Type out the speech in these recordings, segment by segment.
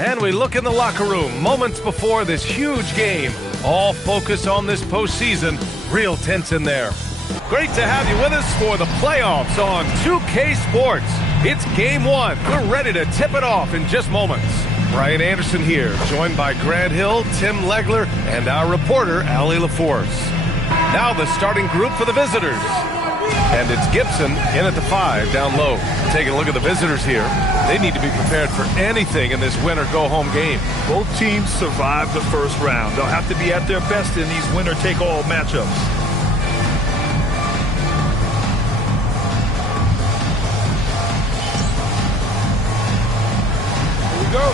And we look in the locker room moments before this huge game. All focus on this postseason. Real tense in there. Great to have you with us for the playoffs on 2K Sports. It's game one. We're ready to tip it off in just moments. Brian Anderson here, joined by Grant Hill, Tim Legler, and our reporter, Allie LaForce. Now the starting group for the visitors. And it's Gibson in at the 5 down low. Taking a look at the visitors here. They need to be prepared for anything in this win-or-go-home game. Both teams survived the first round. They'll have to be at their best in these winner-take-all matchups. Here we go.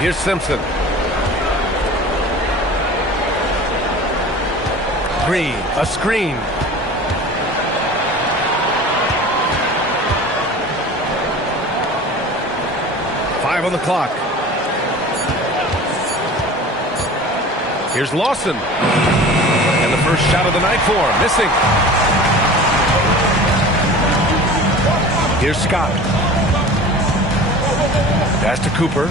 Here's Simpson. Green, a screen. Five on the clock. Here's Lawson. And the first shot of the night for him. Missing. Here's Scott. Pass to Cooper.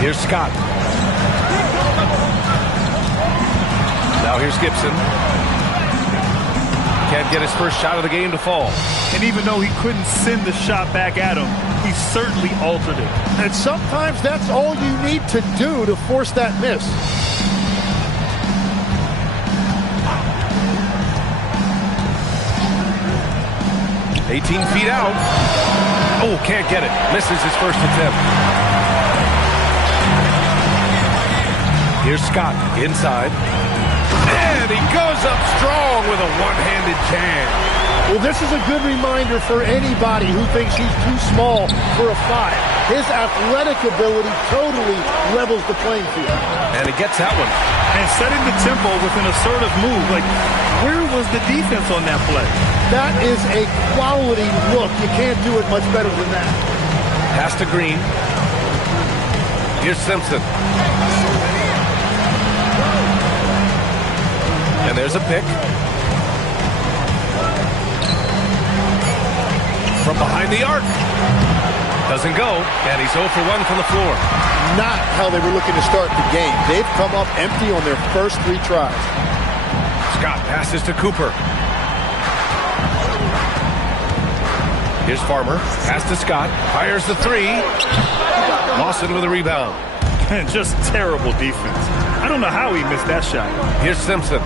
Here's Scott. Now here's Gibson. Can't get his first shot of the game to fall. And even though he couldn't send the shot back at him, he certainly altered it. And sometimes that's all you need to do to force that miss. "18 feet out. Oh, can't get it. Misses his first attempt. Here's Scott inside. And he goes up strong with a one-handed jam. Well, this is a good reminder for anybody who thinks he's too small for a 5. His athletic ability totally levels the playing field. And he gets that one. And setting the tempo with an assertive move. Like, where was the defense on that play? That is a quality look. You can't do it much better than that. Pass to Green. Here's Simpson. And there's a pick. From behind the arc. Doesn't go, and he's 0 for 1 from the floor. Not how they were looking to start the game. They've come up empty on their first 3 tries. Scott passes to Cooper. Here's Farmer. Pass to Scott. Fires the 3. Lawson with a rebound. And just terrible defense. I don't know how he missed that shot. Here's Simpson.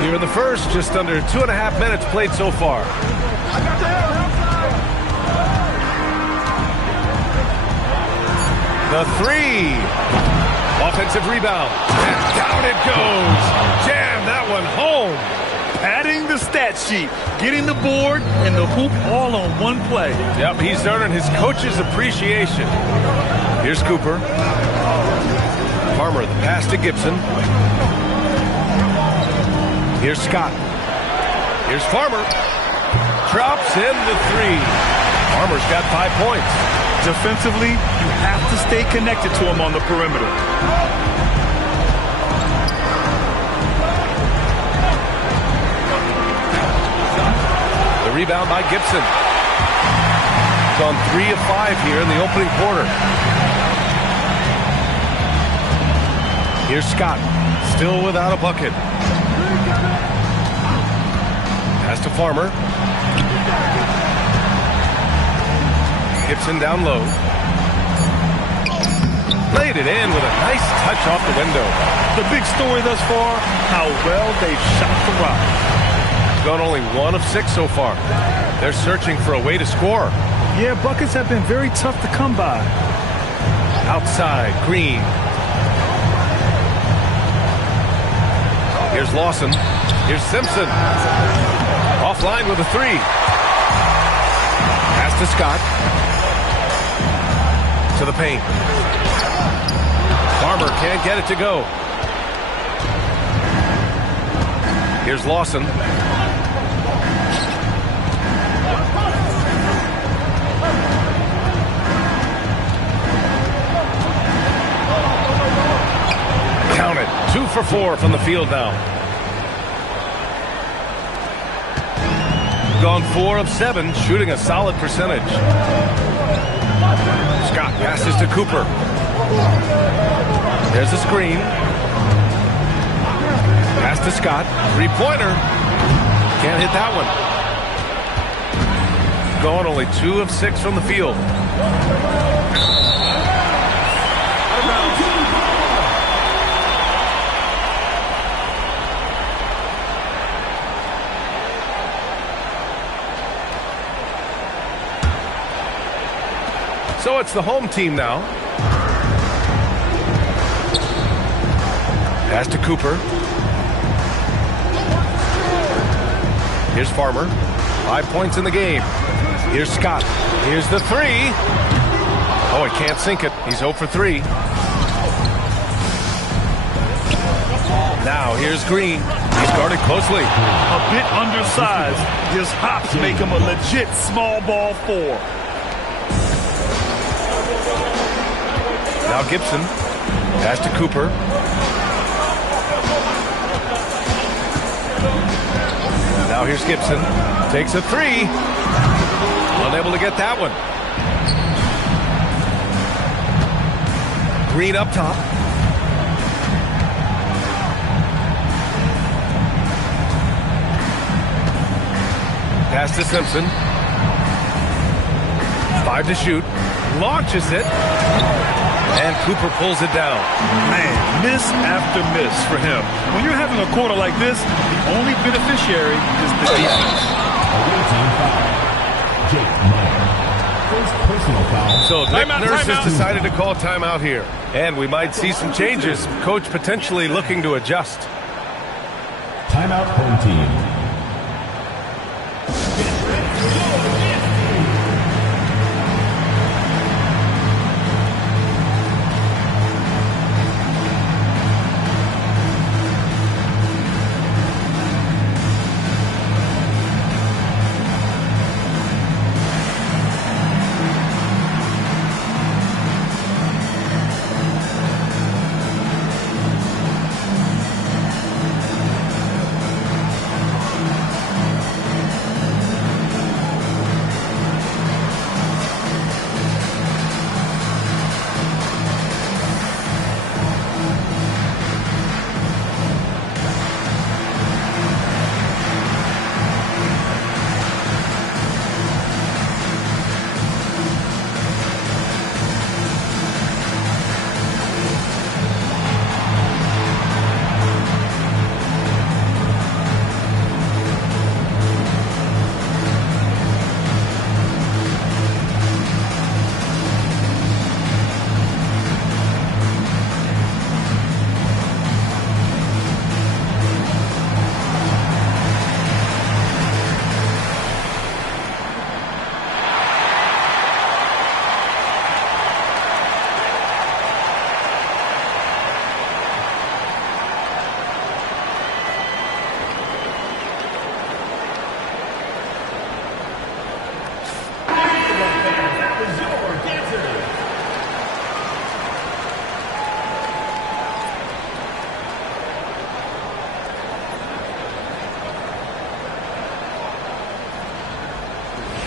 Here in the first, just under 2.5 minutes played so far. The 3. Offensive rebound. And down it goes. Jam that one home. Adding the stat sheet, getting the board, and the hoop all on one play. Yep, he's earning his coach's appreciation. Here's Cooper. Farmer, the pass to Gibson. Here's Scott. Here's Farmer. Drops in the 3. Farmer's got 5 points. Defensively, you have to stay connected to him on the perimeter. The rebound by Gibson. Gone 3 of 5 here in the opening quarter. Here's Scott. Still without a bucket. Pass to Farmer. Gibson down low. Laid it in with a nice touch off the window. The big story thus far, how well they shot the rock. Gone only 1 of 6 so far. They're searching for a way to score. Yeah, buckets have been very tough to come by. Outside, Green. Here's Lawson. Here's Simpson. Offline with a 3. Pass to Scott. To the paint. Farmer can't get it to go. Here's Lawson. Count it. 2 for 4 from the field now. gone 4 of 7, shooting a solid percentage. Scott passes to Cooper. There's a screen. Pass to Scott. Three-pointer. Can't hit that one. Gone only 2 of 6 from the field. So it's the home team now. Pass to Cooper. Here's Farmer. 5 points in the game. Here's Scott. Here's the three. Oh, he can't sink it. He's 0 for 3. Now here's Green. He's guarded closely. A bit undersized. His hops make him a legit small ball 4. Now Gibson. Pass to Cooper. Now here's Gibson. Takes a 3. Unable to get that one. Green up top. Pass to Simpson. 5 to shoot. Launches it. And Cooper pulls it down. Man, miss after miss for him. When you're having a quarter like this, the only beneficiary is the defense. So Nick Nurse has decided to call timeout here. And we might see some changes. Coach potentially looking to adjust. Timeout, home team.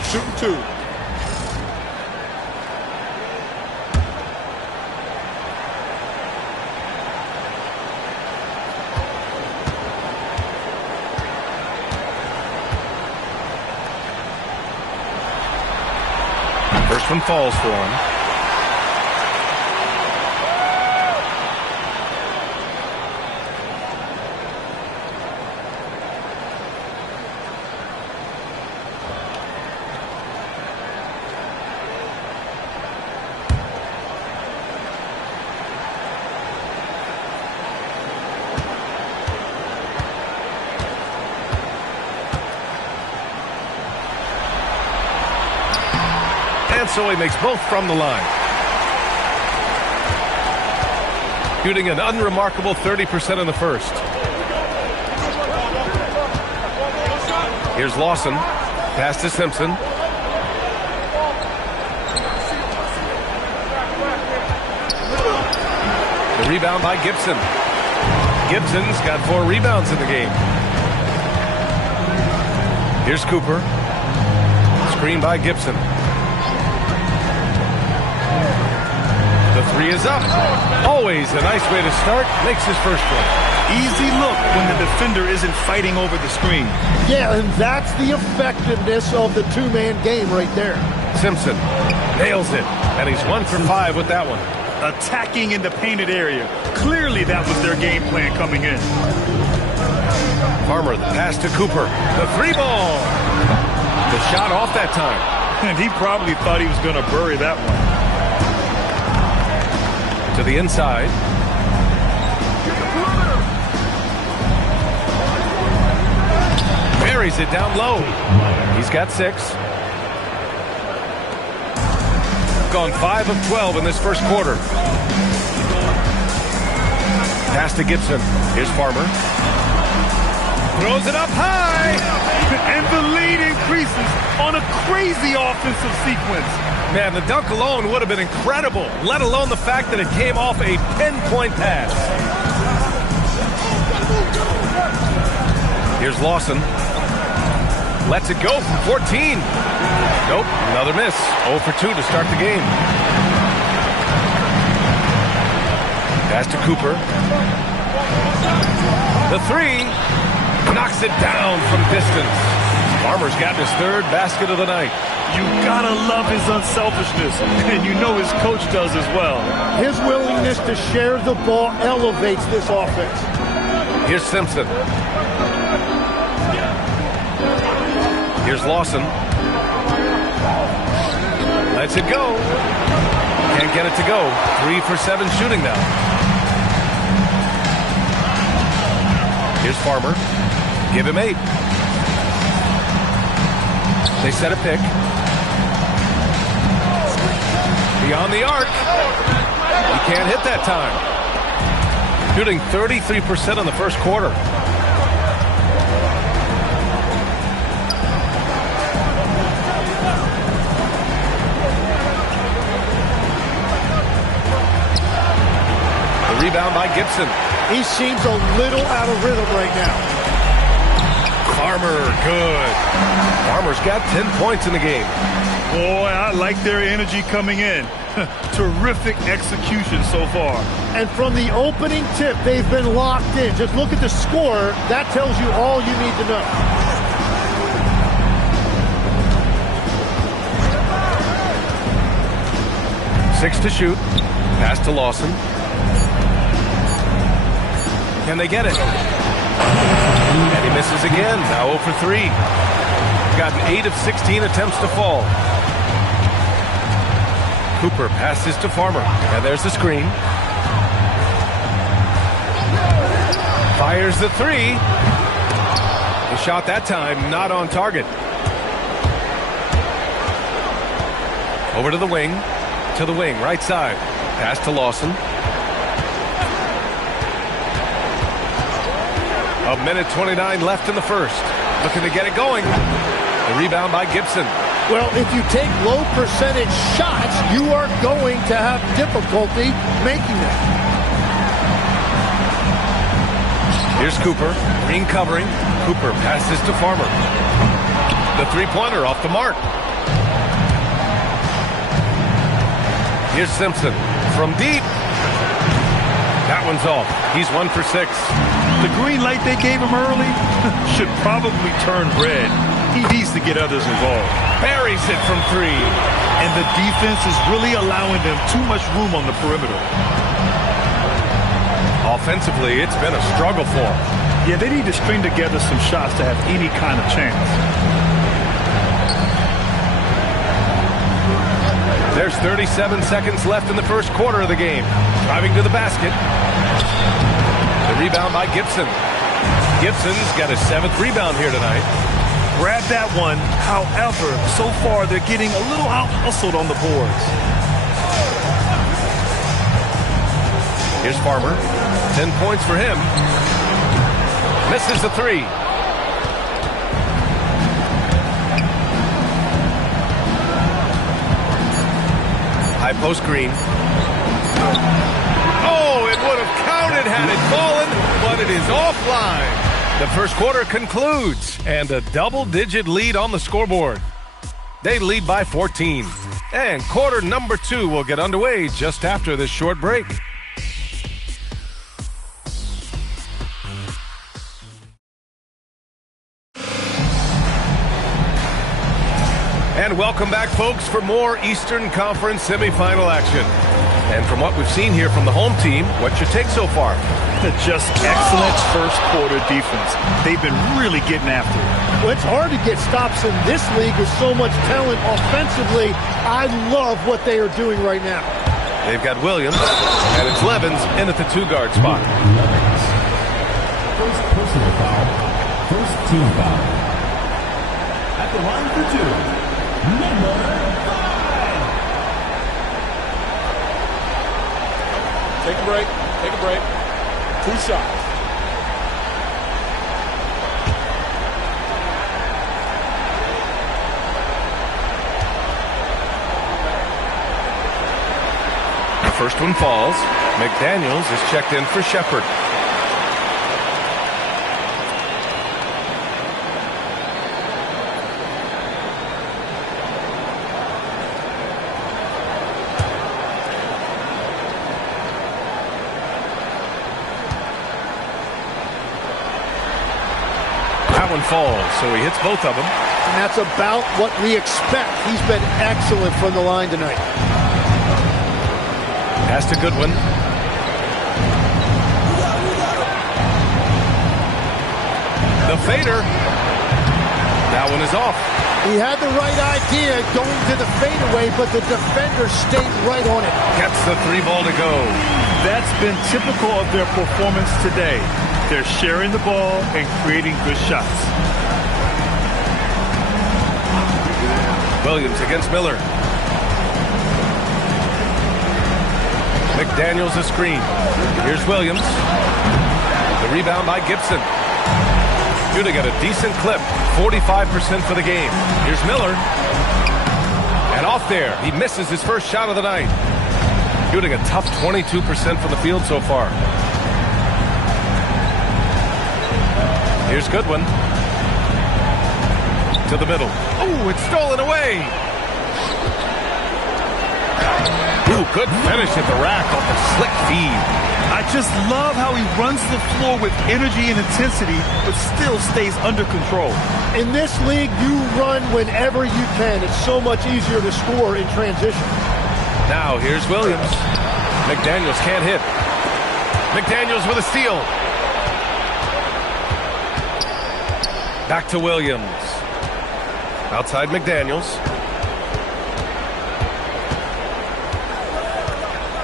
Shooting 2. First one falls for him. And so he makes both from the line. Shooting an unremarkable 30% in the first. Here's Lawson. Pass to Simpson. The rebound by Gibson. Gibson's got 4 rebounds in the game. Here's Cooper. screen by Gibson. The three is up. Always a nice way to start. Makes his first one. Easy look when the defender isn't fighting over the screen. Yeah, and that's the effectiveness of the two-man game right there. Simpson nails it, and he's 1 for 5 with that one. Attacking in the painted area. Clearly that was their game plan coming in. Farmer, the pass to Cooper. The three ball. The shot off that time. And he probably thought he was going to bury that one. To the inside. Buries it down low. He's got 6. Gone 5 of 12 in this first quarter. Pass to Gibson. Here's Farmer. Throws it up high. And the lead increases on a crazy offensive sequence. Man, the dunk alone would have been incredible, let alone the fact that it came off a pinpoint pass. Here's Lawson. Lets it go from 14. Nope, another miss. 0 for 2 to start the game. Pass to Cooper. The three. Knocks it down from distance. Farmer's got his 3rd basket of the night. You gotta love his unselfishness, and you know his coach does as well. His willingness to share the ball elevates this offense. Here's Simpson. Here's Lawson. Lets it go. Can't get it to go. 3 for 7 shooting now. Here's Farmer. Give him 8. They set a pick. Beyond the arc. He can't hit that time. Shooting 33% in the first quarter. The rebound by Gibson. He seems a little out of rhythm right now. Farmer, good. Farmer's got 10 points in the game. Boy, I like their energy coming in. Terrific execution so far. And from the opening tip, they've been locked in. Just look at the score. That tells you all you need to know. Six to shoot. Pass to Lawson. Can they get it? And he misses again. Now 0 for 3. Gotten 8 of 16 attempts to fall. Cooper passes to Farmer. And there's the screen. Fires the 3. The shot that time not on target. Over to the wing. To the wing, right side. Pass to Lawson. A minute 29 left in the first. Looking to get it going. The rebound by Gibson. Well, if you take low percentage shots, you are going to have difficulty making them. Here's Cooper. Green covering. Cooper passes to Farmer. The three-pointer off the mark. Here's Simpson from deep. That one's off. He's 1 for 6. The green light they gave him early should probably turn red. He needs to get others involved. Buries it from 3. And the defense is really allowing them too much room on the perimeter. Offensively, it's been a struggle for them. Yeah, they need to string together some shots to have any kind of chance. There's 37 seconds left in the first quarter of the game. Driving to the basket. The rebound by Gibson. Gibson's got his 7th rebound here tonight. Grab that one. However, so far they're getting a little out-hustled on the boards. Here's Farmer. 10 points for him. Misses the 3. High post green. Oh, it would have counted had it fallen, but it is offline. The first quarter concludes, and a double-digit lead on the scoreboard. They lead by 14. And quarter number 2 will get underway just after this short break. And welcome back, folks, for more Eastern Conference semifinal action. And from what we've seen here from the home team, what's your take so far? Just excellent first quarter defense. They've been really getting after it. Well, it's hard to get stops in this league with so much talent offensively. I love what they are doing right now. They've got Williams, and it's Levens in at the 2-guard spot. Levens. First personal foul. First team foul. At the line for 2, number 5. Take a break. Take a break. 2 shots. The first one falls. McDaniels is checked in for Shepard. Falls, so he hits both of them. And that's about what we expect. He's been excellent from the line tonight. Pass to Goodwin. The fader. That one is off. He had the right idea going to the fadeaway, but the defender stayed right on it. Gets the 3 ball to go. That's been typical of their performance today. They're sharing the ball and creating good shots. Williams against Miller. McDaniels a screen. Here's Williams. The rebound by Gibson. Shooting at a decent clip. 45% for the game. Here's Miller. And off there. He misses his first shot of the night. Shooting a tough 22% from the field so far. Here's Goodwin. To the middle. Oh, it's stolen away. Ooh, good finish at the rack off the slick feed. I just love how he runs the floor with energy and intensity, but still stays under control. In this league, you run whenever you can. It's so much easier to score in transition. Now, here's Williams. McDaniels can't hit. McDaniels with a steal. Back to Williams. Outside McDaniels.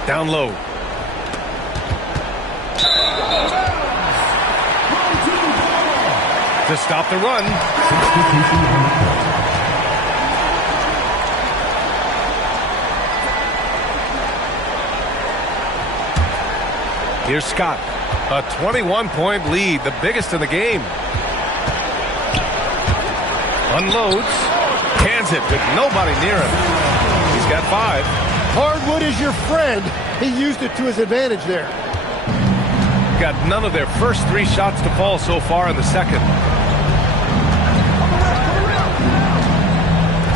Down low. To stop the run. Here's Scott. A 21-point lead, the biggest in the game. Unloads. Cans it with nobody near him. He's got 5. Hardwood is your friend. He used it to his advantage there. Got none of their first 3 shots to fall so far in the second.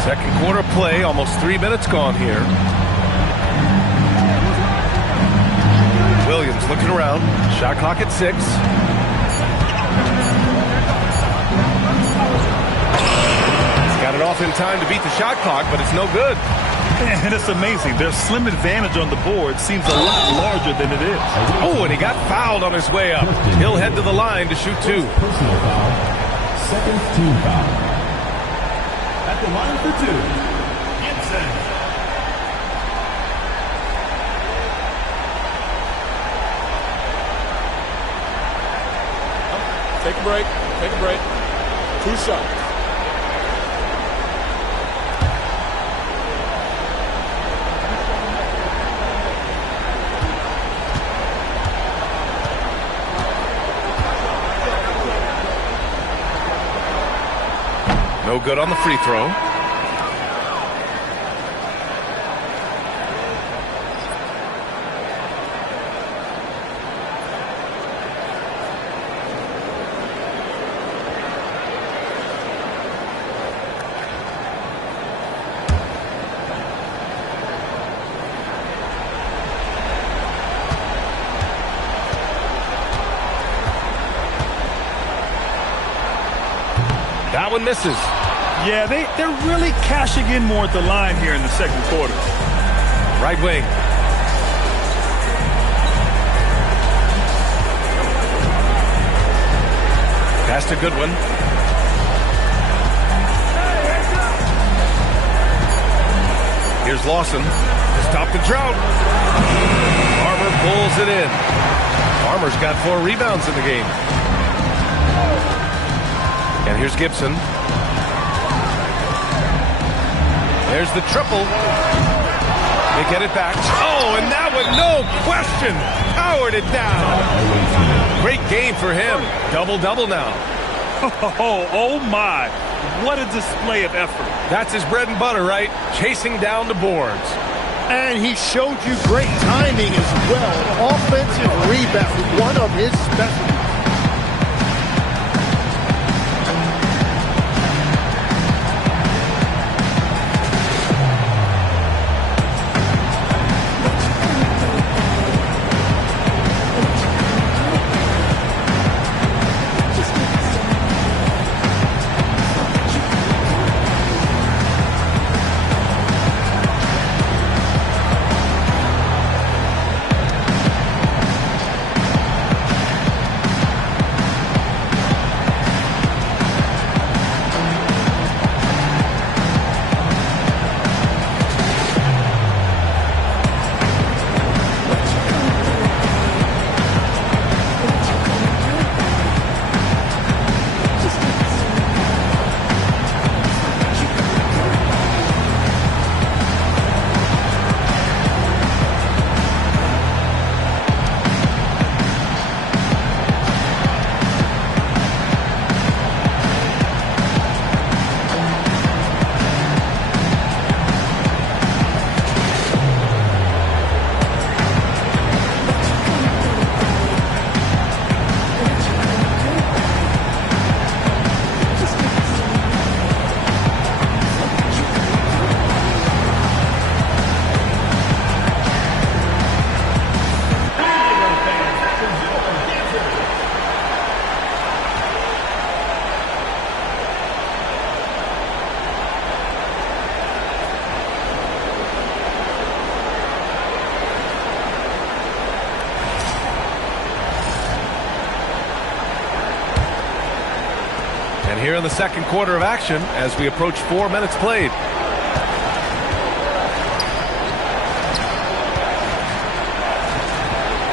Second quarter play, almost 3 minutes gone here. Williams looking around. Shot clock at 6. Got it off in time to beat the shot clock, but it's no good. And it's amazing. Their slim advantage on the board seems a lot larger than it is. Oh, and he got fouled on his way up. He'll head to the line to shoot 2. Personal foul. Second team foul. At the line for 2, Gibson. Take a break. Take a break. 2 shots. No good on the free throw. That one misses. Yeah, they're really cashing in more at the line here in the second quarter. Right wing. Pass to Goodwin. Here's Lawson to stop the drought. Farmer pulls it in. Farmer's got 4 rebounds in the game. And here's Gibson. There's the triple. They get it back. Oh, and that one, no question, powered it down. Great game for him. Double-double now. Oh my. What a display of effort. That's his bread and butter, right? Chasing down the boards. And he showed you great timing as well. Offensive rebound, one of his specialties. And here in the second quarter of action as we approach 4 minutes played.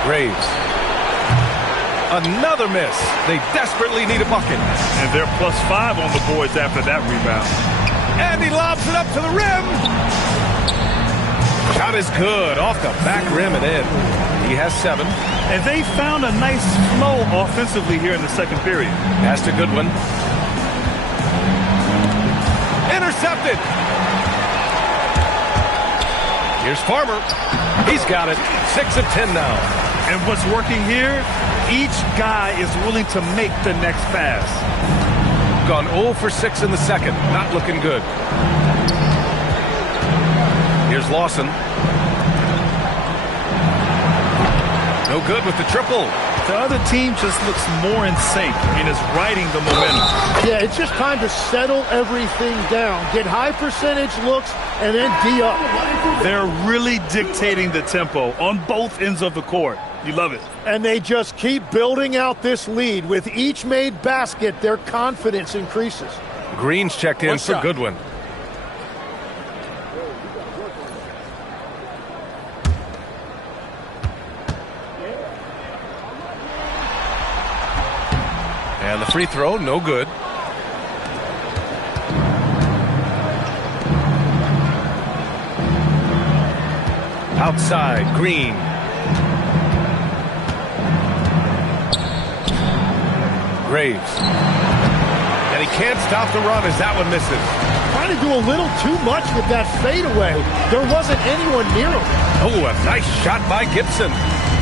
Graves. Another miss. They desperately need a bucket. And they're +5 on the boards after that rebound. And he lobs it up to the rim. Shot is good. Off the back rim and in. He has 7. And they found a nice flow offensively here in the second period. Pass to Goodwin. Intercepted. Here's Farmer. He's got it. 6 of 10 now. And what's working here, each guy is willing to make the next pass. Gone 0 for 6 in the second. Not looking good. Here's Lawson. No good with the triple. The other team just looks more in sync. I mean, it's riding the momentum. Yeah, it's just time to settle everything down. Get high percentage looks and then D up. They're really dictating the tempo on both ends of the court. You love it. And they just keep building out this lead. With each made basket, their confidence increases. Green's checked in for Goodwin. And the free throw, no good. Outside, Green. Graves. And he can't stop the run as that one misses. Trying to do a little too much with that fadeaway. There wasn't anyone near him. Oh, a nice shot by Gibson.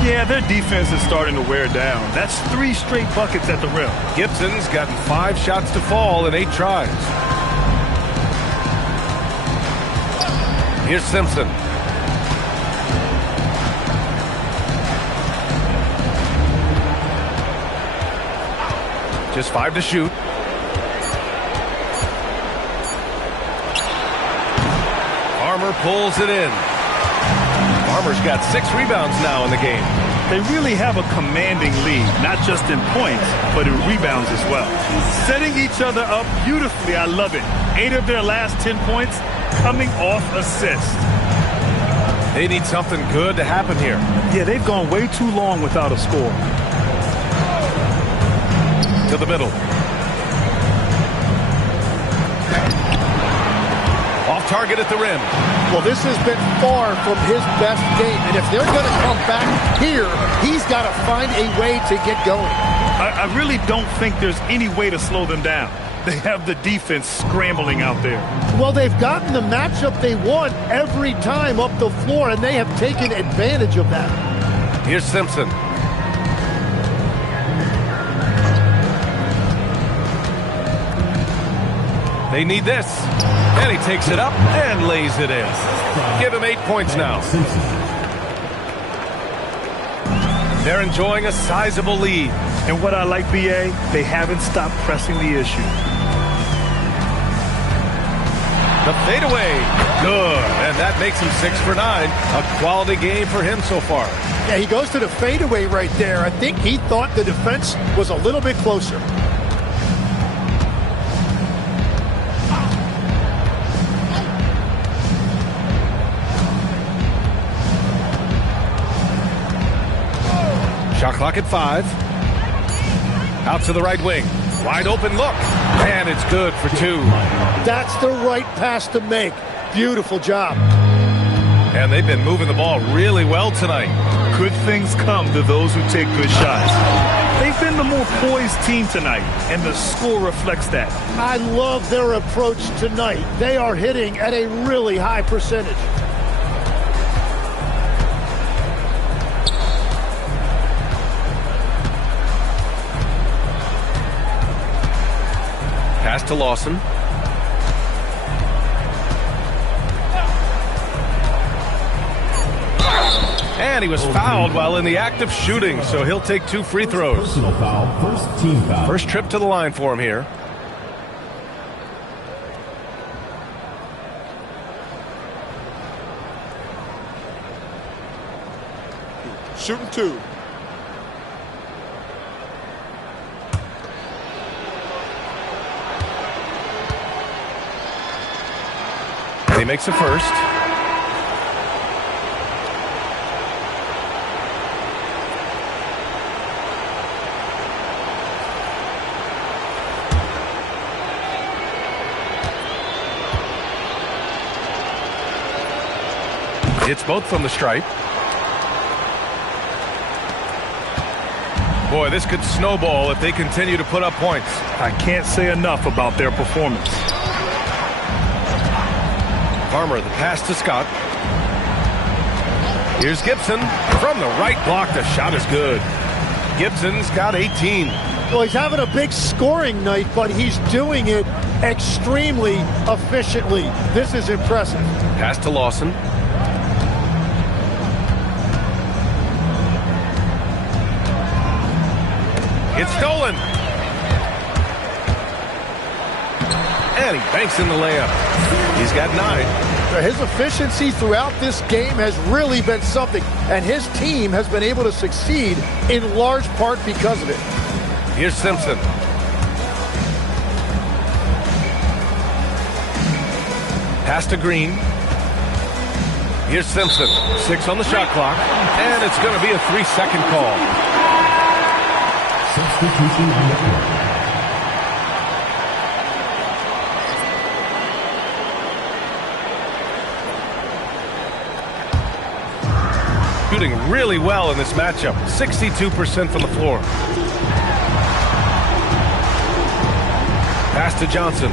Yeah, their defense is starting to wear down. That's 3 straight buckets at the rim. Gibson's gotten 5 shots to fall in 8 tries. Here's Simpson. Just 5 to shoot. Farmer pulls it in. Farmer's got 6 rebounds now in the game. They really have a commanding lead, not just in points, but in rebounds as well. Setting each other up beautifully, I love it. 8 of their last 10 points coming off assists. They need something good to happen here. Yeah, they've gone way too long without a score. To the middle. Off target at the rim. Well, this has been far from his best game, and if they're going to come back here, he's got to find a way to get going. I really don't think there's any way to slow them down. They have the defense scrambling out there. Well, they've gotten the matchup they want every time up the floor, and they have taken advantage of that. Here's Simpson. They need this. And he takes it up and lays it in. Give him 8 points now. They're enjoying a sizable lead. And what I like, BA, they haven't stopped pressing the issue. The fadeaway. Good. And that makes him 6 for 9. A quality game for him so far. Yeah, he goes to the fadeaway right there. I think he thought the defense was a little bit closer. Shot clock at 5. Out to the right wing. Wide open look. And it's good for 2. That's the right pass to make. Beautiful job. And they've been moving the ball really well tonight. Good things come to those who take good shots. They've been the more poised team tonight, and the score reflects that. I love their approach tonight. They are hitting at a really high percentage. Pass to Lawson. And he was fouled while in the act of shooting, so he'll take 2 free throws. Personal foul, first team foul. First trip to the line for him here. Shooting 2. He makes a first. Hits both from the stripe. Boy, this could snowball if they continue to put up points. I can't say enough about their performance. Farmer, the pass to Scott. Here's Gibson from the right block. The shot is good. Gibson's got 18. Well, he's having a big scoring night, but he's doing it extremely efficiently. This is impressive. Pass to Lawson. It's stolen. And he banks in the layup. He's got 9. His efficiency throughout this game has really been something, and his team has been able to succeed in large part because of it. Here's Simpson. Pass to Green. Here's Simpson. 6 on the shot clock, and it's going to be a 3-second call. Substitution on the court. Shooting really well in this matchup. 62% from the floor. Pass to Johnson.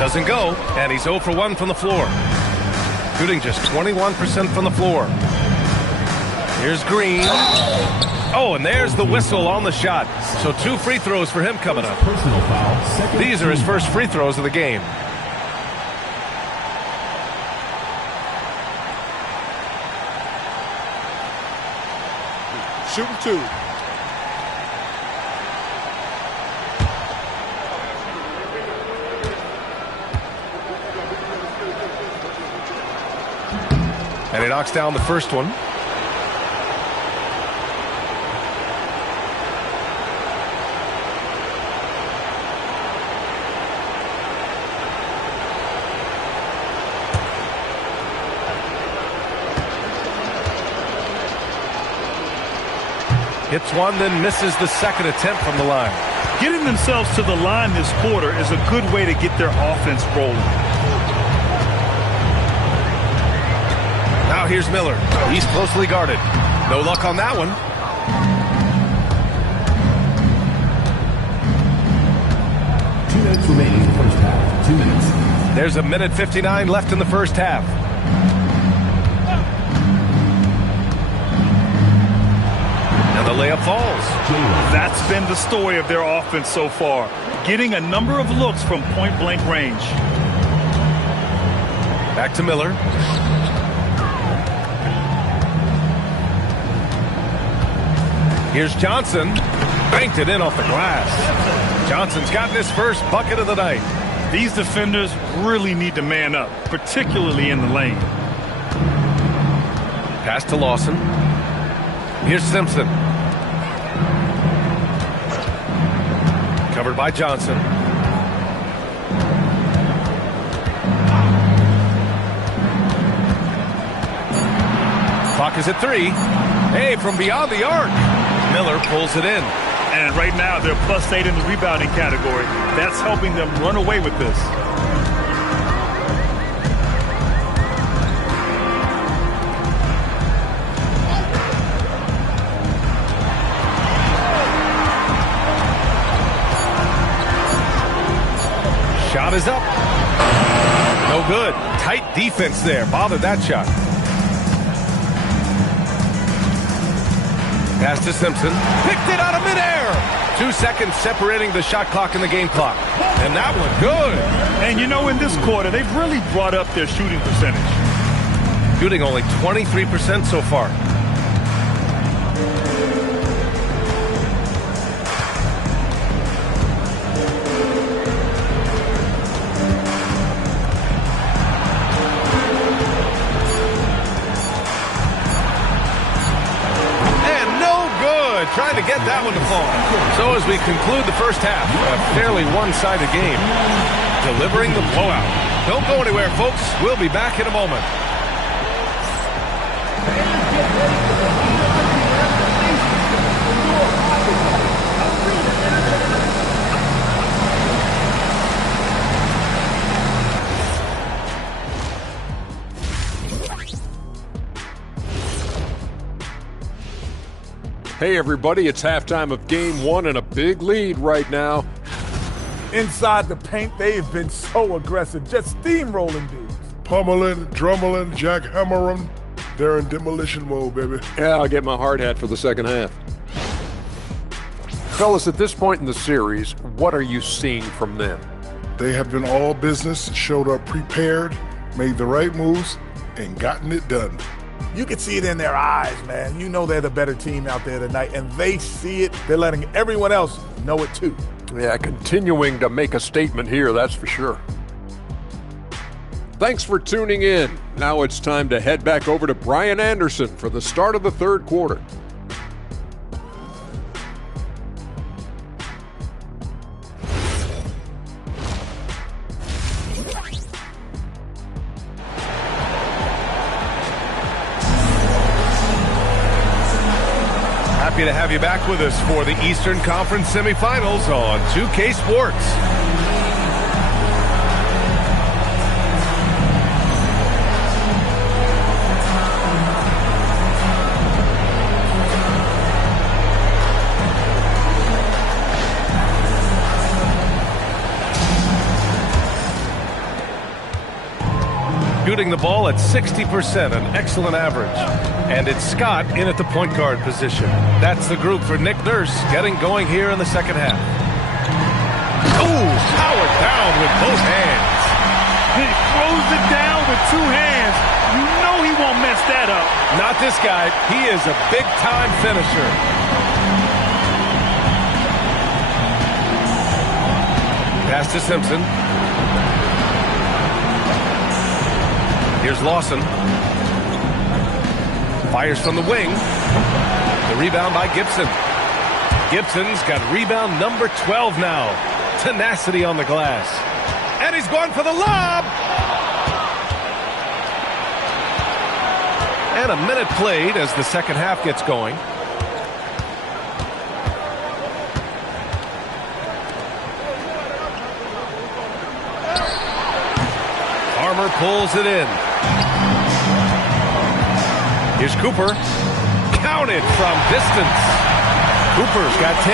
Doesn't go, and he's 0 for 1 from the floor. Shooting just 21% from the floor. Here's Green. Oh, and there's the whistle on the shot. So 2 free throws for him coming up. Personal foul, second. These are his first free throws of the game. Shooting 2. And he knocks down the first one. Hits one, then misses the second attempt from the line. Getting themselves to the line this quarter is a good way to get their offense rolling. Now here's Miller. He's closely guarded. No luck on that one. Two minutes remaining in the first half. 2 minutes. There's a minute 59 left in the first half. And the layup falls. That's been the story of their offense so far. Getting a number of looks from point-blank range. Back to Miller. Here's Johnson. Banked it in off the glass. Johnson's gotten his first bucket of the night. These defenders really need to man up, particularly in the lane. Pass to Lawson. Here's Simpson. Covered by Johnson. Clock is at 3. Hey, from beyond the arc. Miller pulls it in. And right now, they're +8 in the rebounding category. That's helping them run away with this. Shot is up. No good. Tight defense there. Bothered that shot. Pass to Simpson. Picked it out of midair. 2 seconds separating the shot clock and the game clock. And that one, good. And you know, in this quarter, they've really brought up their shooting percentage. Shooting only 23% so far. Trying to get that one to fall. So as we conclude the first half, a fairly one-sided game, delivering the blowout. Don't go anywhere, folks. We'll be back in a moment. Hey everybody, it's halftime of game 1 and a big lead right now. Inside the paint, they've been so aggressive, just steamrolling dudes. Pummeling, drummeling, jackhammering. They're in demolition mode, baby. Yeah, I'll get my hard hat for the second half. Fellas, at this point in the series, what are you seeing from them? They have been all business, showed up prepared, made the right moves, and gotten it done. You can see it in their eyes, man. You know they're the better team out there tonight, and they see it. They're letting everyone else know it too. Yeah, continuing to make a statement here, that's for sure. Thanks for tuning in. Now it's time to head back over to Brian Anderson for the start of the third quarter. Happy to have you back with us for the Eastern Conference semifinals on 2K Sports. Shooting the ball at 60%, an excellent average. And it's Scott in at the point guard position. That's the group for Nick Nurse getting going here in the second half. Oh, powered down with both hands. He throws it down with 2 hands. You know he won't mess that up. Not this guy. He is a big-time finisher. Pass to Simpson. Here's Lawson. Fires from the wing. The rebound by Gibson. Gibson's got rebound number 12 now. Tenacity on the glass. And he's going for the lob. And a minute played as the second half gets going. Farmer pulls it in. Here's Cooper. Counted from distance. Cooper's got 10.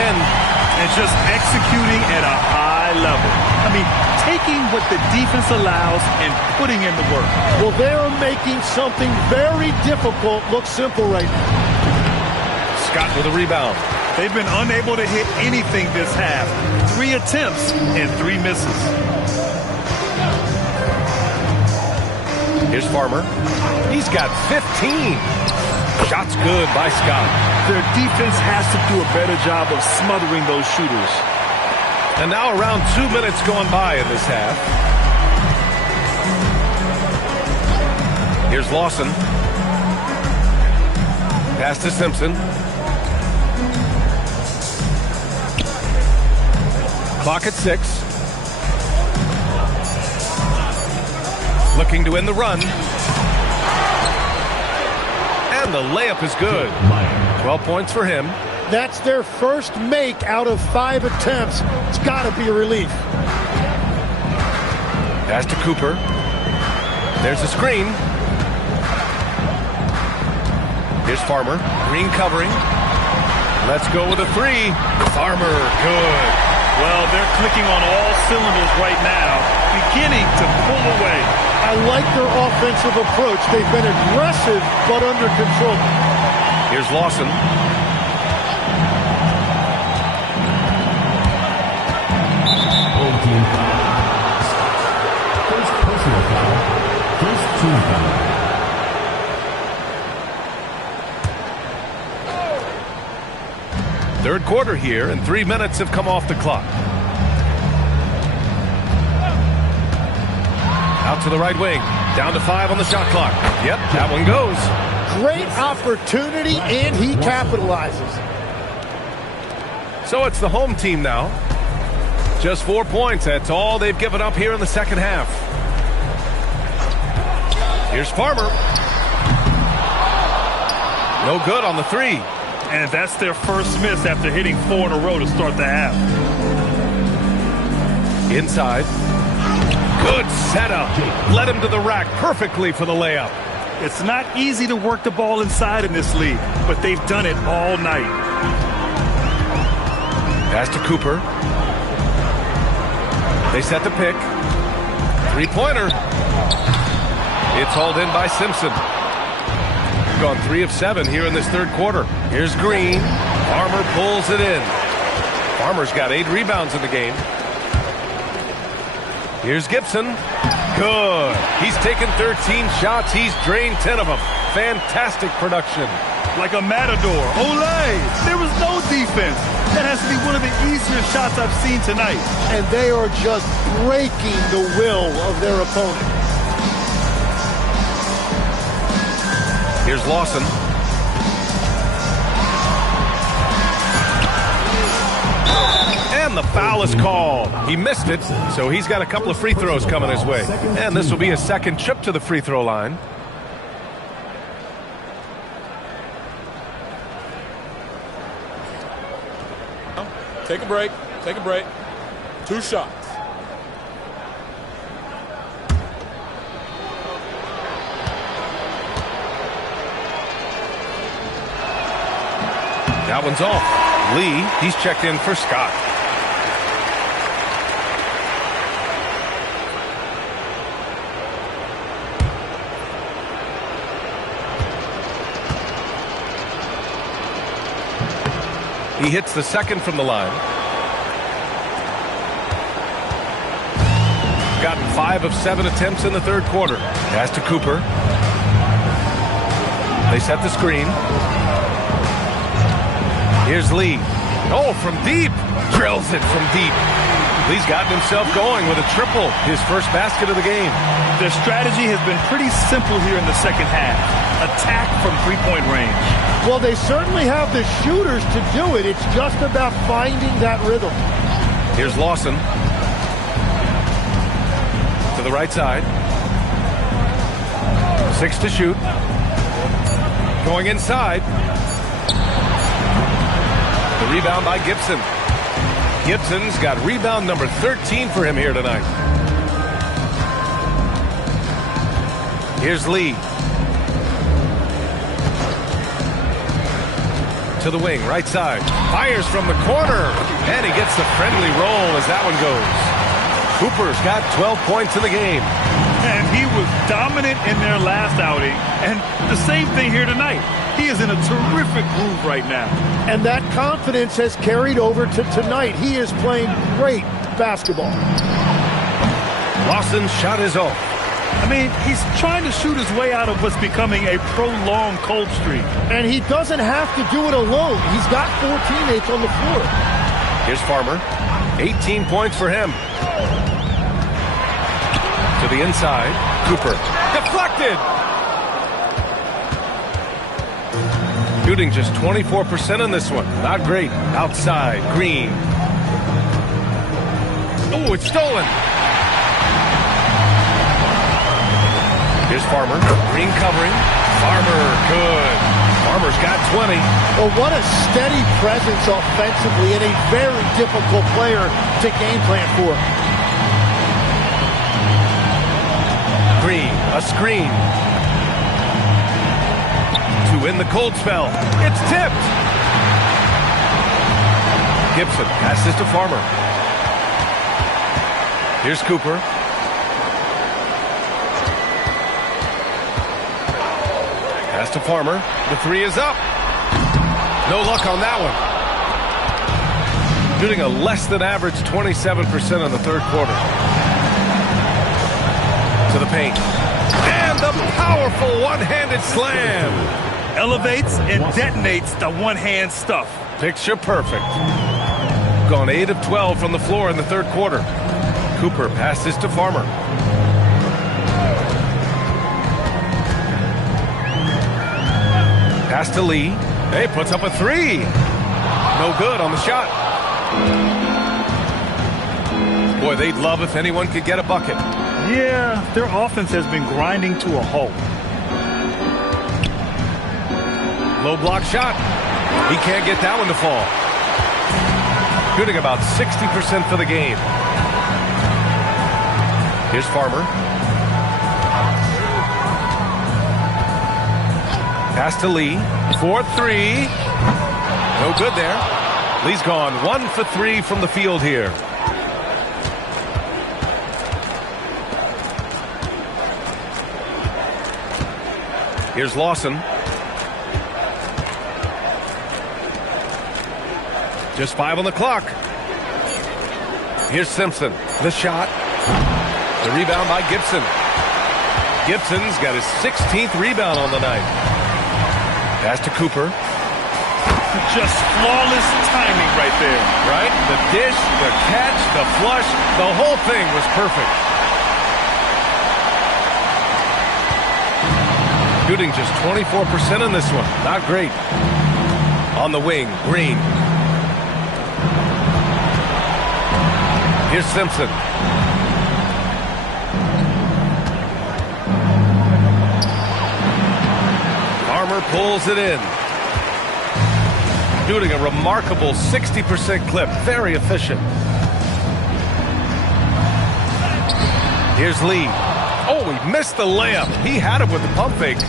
And just executing at a high level. I mean, taking what the defense allows and putting in the work. Well, they're making something very difficult look simple right now. Scott with a rebound. They've been unable to hit anything this half. 3 attempts and 3 misses. Here's Farmer. He's got 15. Shot's good by Scott. Their defense has to do a better job of smothering those shooters. And now around 2 minutes going by in this half. Here's Lawson. Pass to Simpson. Clock at 6. Looking to win the run. And the layup is good. 12 points for him. That's their first make out of 5 attempts. It's got to be a relief. Pass to Cooper. There's a screen. Here's Farmer. Green covering. Let's go with a 3. Farmer, good. Well, they're clicking on all cylinders right now, beginning to pull away. I like their offensive approach. They've been aggressive, but under control. Here's Lawson. Home team fouls. First personal foul. First team foul. Third quarter here, and 3 minutes have come off the clock. Out to the right wing. Down to 5 on the shot clock. Yep, that one goes. Great opportunity, and he capitalizes. So it's the home team now. Just 4 points. That's all they've given up here in the second half. Here's Farmer. No good on the 3. And that's their first miss after hitting 4 in a row to start the half. Inside. Good setup. Led him to the rack perfectly for the layup. It's not easy to work the ball inside in this league, but they've done it all night. Pass to Cooper. They set the pick. 3-pointer. It's hauled in by Simpson. Gone 3 of 7 here in this third quarter. Here's Green. Farmer pulls it in. Farmer's got 8 rebounds in the game. Here's Gibson. Good. He's taken 13 shots. He's drained 10 of them. Fantastic production. Like a matador. Olay! There was no defense. That has to be one of the easier shots I've seen tonight. And they are just breaking the will of their opponent. Here's Lawson. And the foul is called. He missed it, so he's got a couple of free throws coming his way. And this will be his second trip to the free throw line. Take a break. Take a break. 2 shots. That one's off. Lee, he's checked in for Scott. He hits the second from the line. Gotten 5 of 7 attempts in the third quarter. Pass to Cooper. They set the screen. Here's Lee. Oh, from deep. Drills it from deep. Lee's gotten himself going with a triple. His first basket of the game. Their strategy has been pretty simple here in the second half. Attack from three-point range. Well, they certainly have the shooters to do it. It's just about finding that rhythm. Here's Lawson. To the right side. 6 to shoot. Going inside. The rebound by Gibson. Gibson's got rebound number 13 for him here tonight. Here's Lee. To the wing, right side. Fires from the corner. And he gets the friendly roll as that one goes. Cooper's got 12 points in the game. And he was dominant in their last outing. And the same thing here tonight. He is in a terrific groove right now. And that confidence has carried over to tonight. He is playing great basketball. Lawson's shot is off. I mean, he's trying to shoot his way out of what's becoming a prolonged cold streak. And he doesn't have to do it alone. He's got 4 teammates on the floor. Here's Farmer. 18 points for him. To the inside. Cooper. Deflected! Shooting just 24% on this one. Not great. Outside. Green. Oh, it's stolen. Here's Farmer. Green covering. Farmer. Good. Farmer's got 20. Well, what a steady presence offensively and a very difficult player to game plan for. Green. A screen. To win the cold spell. It's tipped. Gibson passes to Farmer. Here's Cooper. Pass to Farmer. The 3 is up. No luck on that one. Shooting a less than average 27% in the third quarter. To the paint. And the powerful one-handed slam. Elevates and detonates the one-hand stuff. Picture perfect. Gone 8 of 12 from the floor in the third quarter. Cooper passes to Farmer. Pass to Lee. Hey, puts up a 3. No good on the shot. Boy, they'd love if anyone could get a bucket. Yeah, their offense has been grinding to a halt. Low block shot. He can't get that one to fall. Shooting about 60% for the game. Here's Farmer. Pass to Lee. 4-3. No good there. Lee's gone 1 for 3 from the field here. Here's Lawson. Just 5 on the clock. Here's Simpson. The shot. The rebound by Gibson. Gibson's got his 16th rebound on the night. Pass to Cooper. Just flawless timing right there. Right? The dish, the catch, the flush, the whole thing was perfect. Shooting just 24% on this one. Not great. On the wing, Green. Here's Simpson. Farmer pulls it in. Shooting a remarkable 60% clip. Very efficient. Here's Lee. Oh, he missed the layup. He had it with the pump fake.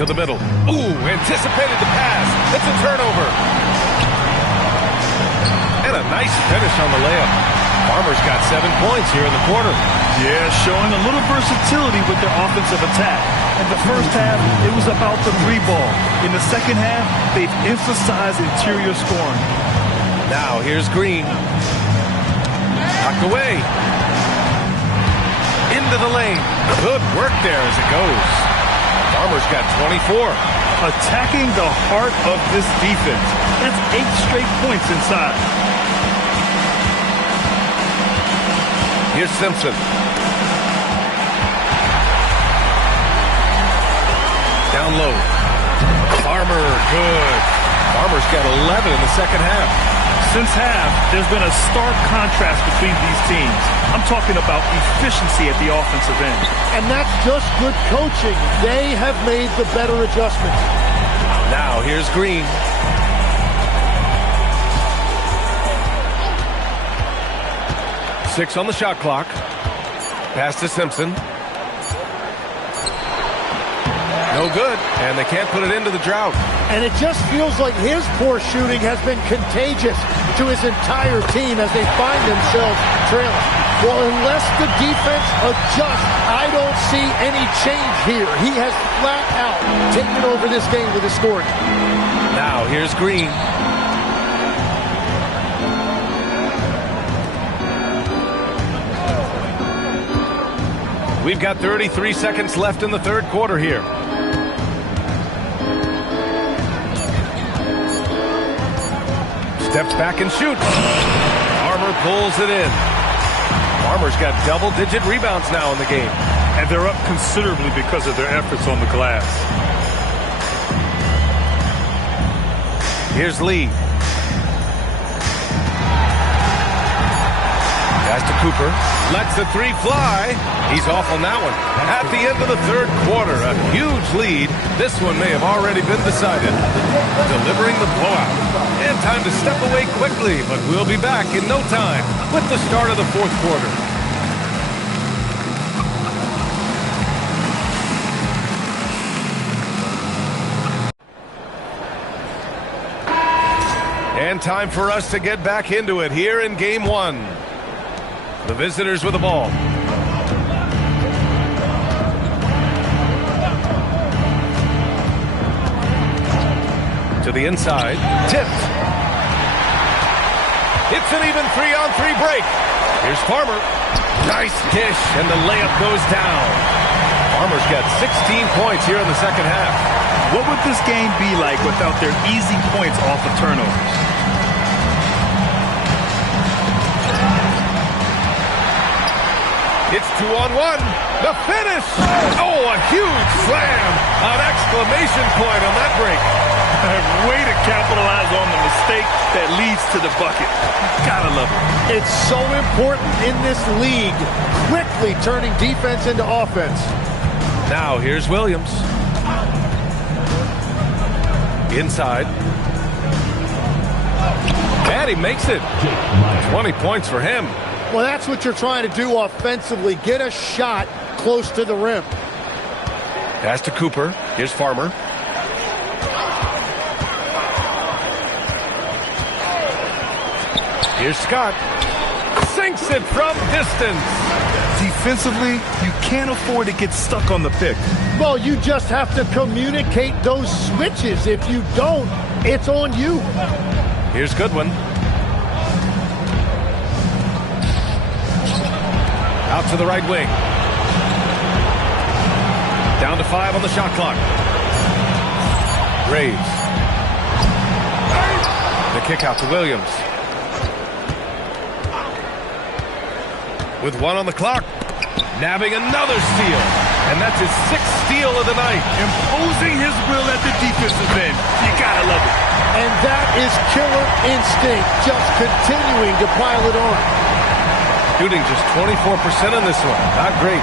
To the middle. Ooh, anticipated the pass. It's a turnover. And a nice finish on the layup. Farmer's got 7 points here in the quarter. Yeah, showing a little versatility with their offensive attack. In the first half, it was about the 3 ball. In the second half, they've emphasized interior scoring. Now here's Green. Knocked away. Into the lane. Good work there as it goes. Farmer's got 24. Attacking the heart of this defense. That's 8 straight points inside. Here's Simpson. Down low. Farmer, good. Farmer's got 11 in the second half. Since half, there's been a stark contrast between these teams. I'm talking about efficiency at the offensive end. And that's just good coaching. They have made the better adjustments. Now here's Green. Six on the shot clock. Pass to Simpson. No good, and they can't put it into the drought. And it just feels like his poor shooting has been contagious to his entire team as they find themselves trailing. Well, unless the defense adjusts, I don't see any change here. He has flat out taken over this game with his scoring. Now here's Green. We've got 33 seconds left in the third quarter here. Steps back and shoots. Farmer pulls it in. Farmer's got double-digit rebounds now in the game. And they're up considerably because of their efforts on the glass. Here's Lee. Pass to Cooper. Lets the three fly. He's off on that one. At the end of the third quarter, a huge lead. This one may have already been decided. Delivering the blowout. And time to step away quickly, but we'll be back in no time with the start of the fourth quarter. And time for us to get back into it here in game one. The visitors with the ball. To the inside. Tipped. It's an even 3-on-3 break. Here's Farmer. Nice dish, and the layup goes down. Farmer's got 16 points here in the second half. What would this game be like without their easy points off of turnovers? It's 2-on-1. The finish. Oh, a huge slam. An exclamation point on that break. Way to capitalize on the mistake that leads to the bucket. Gotta love it. It's so important in this league, quickly turning defense into offense. Now here's Williams. Inside. And he makes it. 20 points for him. Well, that's what you're trying to do offensively. Get a shot close to the rim. Pass to Cooper. Here's Farmer. Here's Scott. Sinks it from distance. Defensively, you can't afford to get stuck on the pick. Well, you just have to communicate those switches. If you don't, it's on you. Here's Goodwin. Out to the right wing. Down to 5 on the shot clock. Graves. The kick out to Williams. With 1 on the clock. Nabbing another steal. And that's his 6th steal of the night. Imposing his will at the defensive end. You gotta love it. And that is killer instinct. Just continuing to pile it on. Shooting just 24% on this one. Not great.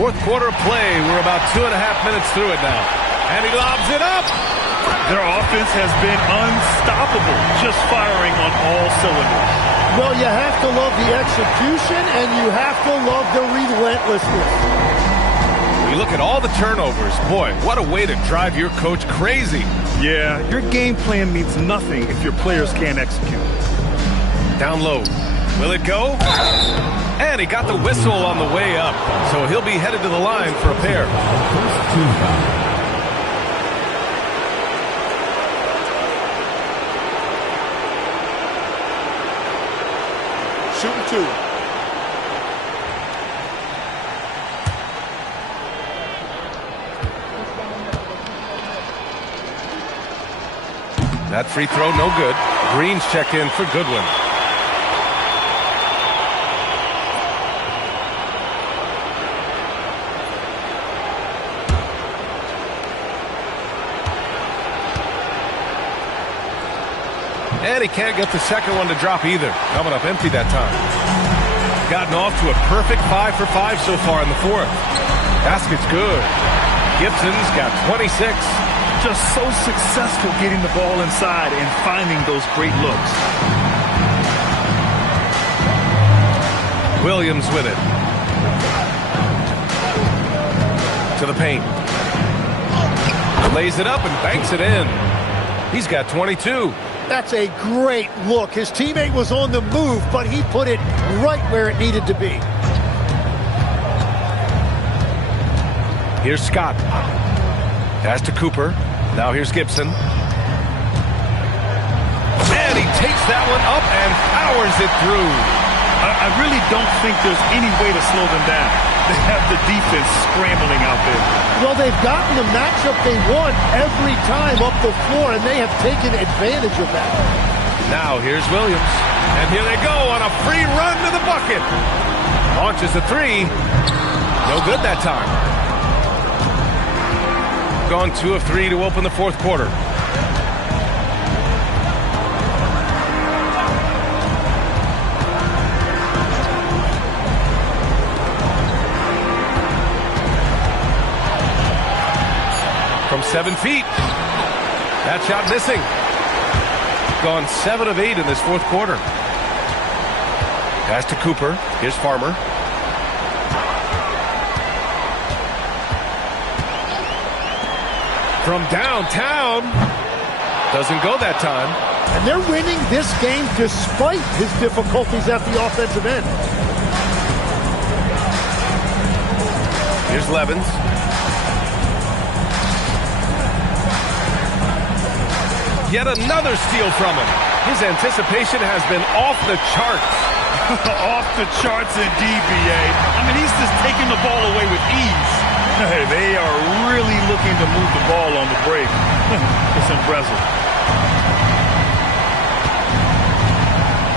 Fourth quarter play. We're about 2.5 minutes through it now. And he lobs it up. Their offense has been unstoppable, just firing on all cylinders. Well, you have to love the execution, and you have to love the relentlessness. When you look at all the turnovers, boy, what a way to drive your coach crazy. Yeah, your game plan means nothing if your players can't execute. Down low. Will it go? And he got the whistle on the way up, so he'll be headed to the line for a pair. First team foul. Shooting 2. That free throw, no good. Green's checked in for Goodwin. he can't get the second one to drop either. Coming up empty that time. Gotten off to a perfect 5 for 5 so far in the fourth. Basket's good. Gibson's got 26. Just so successful getting the ball inside and finding those great looks. Williams with it. To the paint. Lays it up and banks it in. He's got 22. That's a great look. His teammate was on the move, but he put it right where it needed to be. Here's Scott. Pass to Cooper. Now here's Gibson. And he takes that one up and powers it through. I really don't think there's any way to slow them down. They have the defense scrambling out there. Well, they've gotten the matchup they want every time up the floor, and they have taken advantage of that. Now here's Williams. And here they go on a free run to the bucket. Launches a three. No good that time. Gone 2 of 3 to open the fourth quarter. From 7 feet. That shot missing. Gone 7 of 8 in this fourth quarter. Pass to Cooper. Here's Farmer. From downtown. Doesn't go that time. And they're winning this game despite his difficulties at the offensive end. Here's Levens. Yet another steal from him. His anticipation has been off the charts. Off the charts indeed, B.A. I mean, he's just taking the ball away with ease. Hey, they are really looking to move the ball on the break. It's impressive.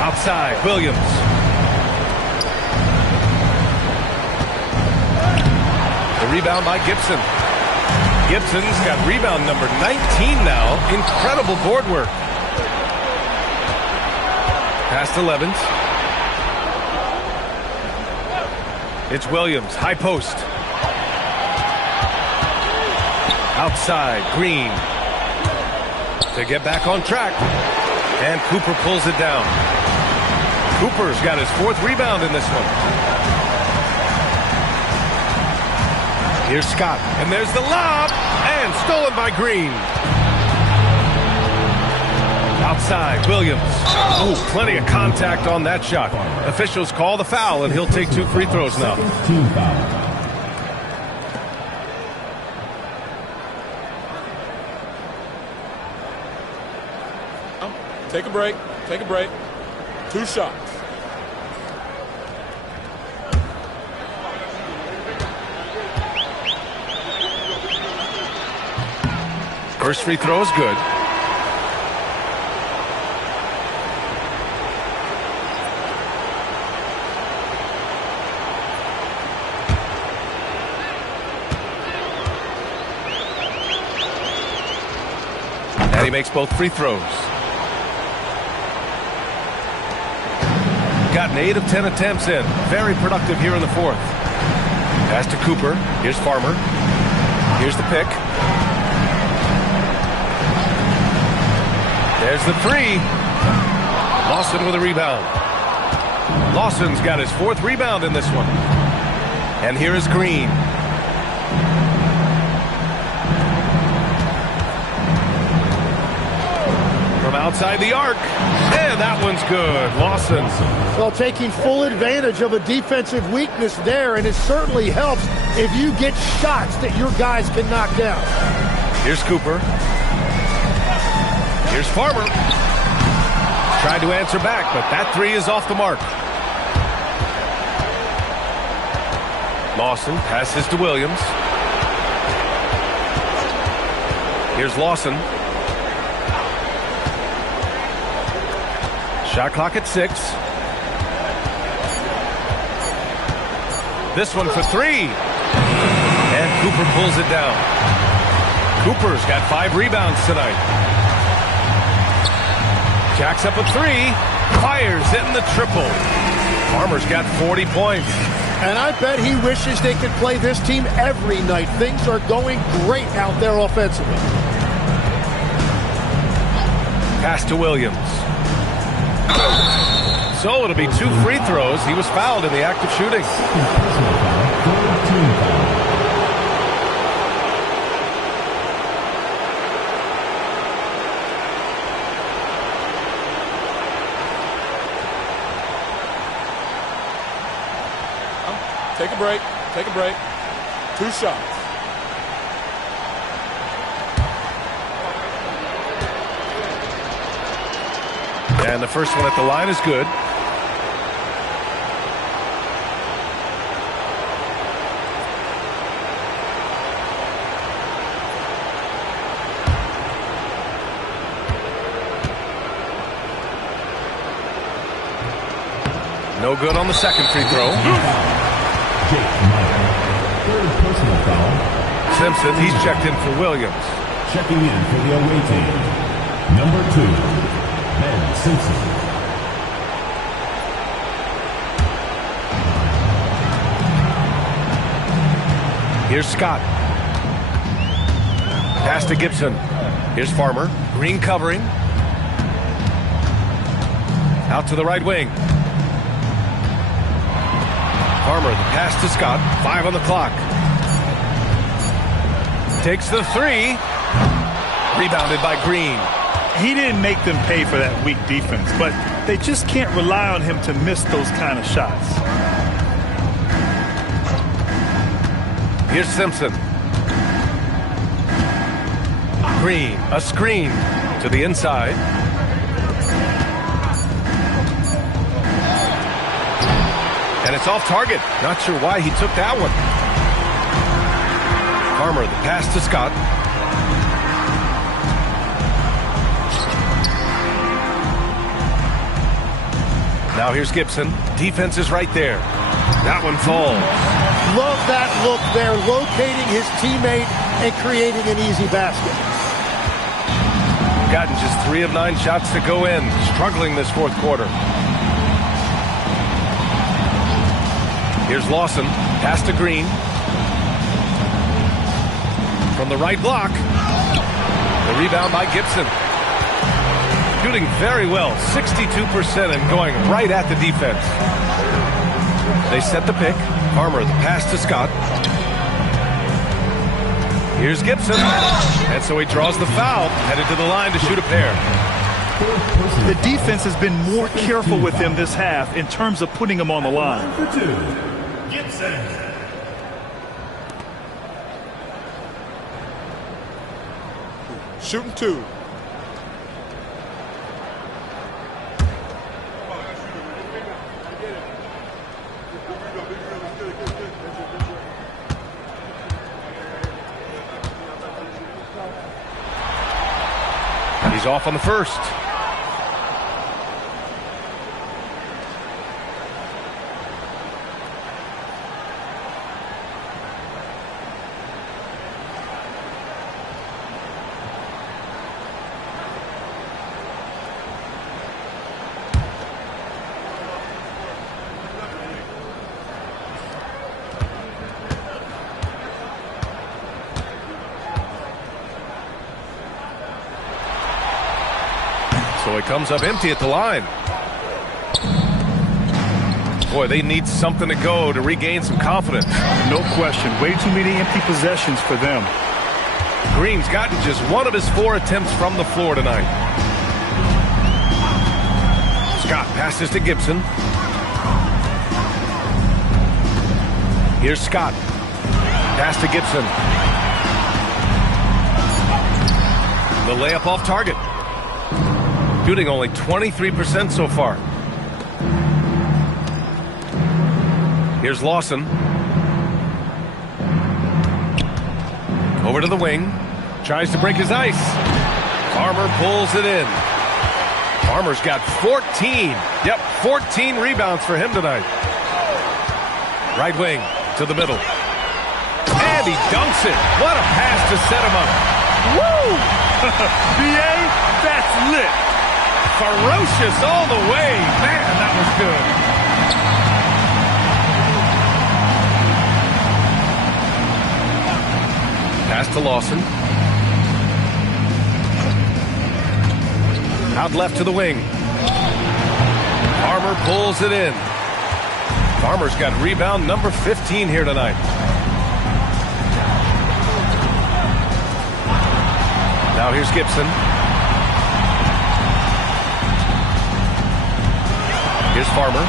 Outside, Williams. The rebound by Gibson. Gibson's got rebound number 19 now. Incredible board work. Pass to Levens. It's Williams, high post. Outside, Green. To get back on track. And Cooper pulls it down. Cooper's got his 4th rebound in this one. Here's Scott, and there's the lob, and stolen by Green. Outside, Williams. Oh, plenty of contact on that shot. Officials call the foul, and he'll take 2 free throws now. Team foul. Take a break. Take a break. 2 shots. First free throw is good. And he makes both free throws. Gotten 8 of 10 attempts in. Very productive here in the fourth. Pass to Cooper. Here's Farmer. Here's the pick. There's the 3. Lawson with a rebound. Lawson's got his 4th rebound in this one. And here is Green. From outside the arc. And that one's good. Lawson. Well, taking full advantage of a defensive weakness there, and it certainly helps if you get shots that your guys can knock down. Here's Cooper. Here's Farmer. Tried to answer back, but that 3 is off the mark. Lawson passes to Williams. Here's Lawson. Shot clock at 6. This one for 3. And Cooper pulls it down. Cooper's got 5 rebounds tonight. Jacks up a three. Fires in the triple. Farmer's got 40 points. And I bet he wishes they could play this team every night. Things are going great out there offensively. Pass to Williams. So it'll be 2 free throws. He was fouled in the act of shooting. Take a break. Take a break. 2 shots. And the first one at the line is good. No good on the second free throw. Third personal foul. Simpson, he's checked in for Williams. Checking in for the away team. Number 2, Ben Simpson. Here's Scott. Pass to Gibson. Here's Farmer. Green covering. Out to the right wing. Farmer, the pass to Scott. 5 on the clock. Takes the 3. Rebounded by Green. He didn't make them pay for that weak defense, but they just can't rely on him to miss those kind of shots. Here's Simpson. Green, a screen to the inside. And it's off target. Not sure why he took that one. Farmer, the pass to Scott. Now here's Gibson. Defense is right there. That one falls. Love that look there, locating his teammate and creating an easy basket. Gotten just 3 of 9 shots to go in. Struggling this fourth quarter. Here's Lawson. Pass to Green. From the right block. The rebound by Gibson. Shooting very well. 62% and going right at the defense. They set the pick. Farmer, the pass to Scott. Here's Gibson. And so he draws the foul. Headed to the line to shoot a pair. The defense has been more careful with him this half in terms of putting him on the line. Gibson. Shooting 2. He's off on the first. So he comes up empty at the line. Boy, they need something to go to regain some confidence. No question. Way too many empty possessions for them. Green's gotten just 1 of his 4 attempts from the floor tonight. Scott passes to Gibson. Here's Scott. Pass to Gibson. The layup off target. Shooting only 23% so far. Here's Lawson. Over to the wing. Tries to break his ice. Farmer pulls it in. Farmer's got 14. Yep, 14 rebounds for him tonight. Right wing to the middle. And he dunks it. What a pass to set him up. Woo! BA, that's lit. ferocious all the way. Man, that was good. Pass to Lawson. Out left to the wing. Farmer pulls it in. Farmer's got rebound number 15 here tonight. Now here's Gibson. Here's Farmer.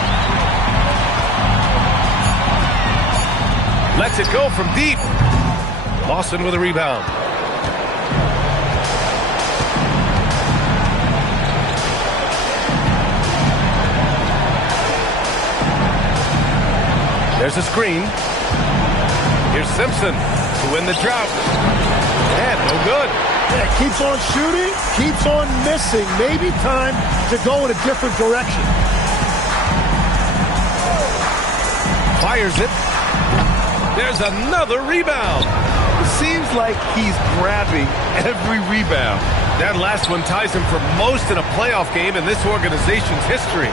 Lets it go from deep. Lawson with a rebound. There's a screen. Here's Simpson to win the drought. And no good. Yeah, keeps on shooting, keeps on missing. Maybe time to go in a different direction. Fires it. There's another rebound. It seems like he's grabbing every rebound. That last one ties him for most in a playoff game in this organization's history.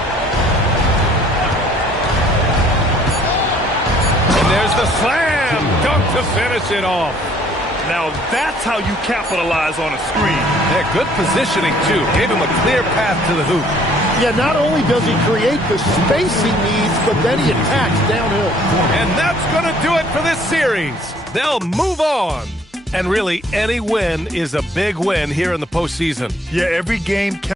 And there's the slam dunk to finish it off. Now that's how you capitalize on a screen. Yeah, good positioning, too. Gave him a clear path to the hoop. Yeah, not only does he create the space he needs, but then he attacks downhill. And that's going to do it for this series. They'll move on. And really, any win is a big win here in the postseason. Yeah, every game counts.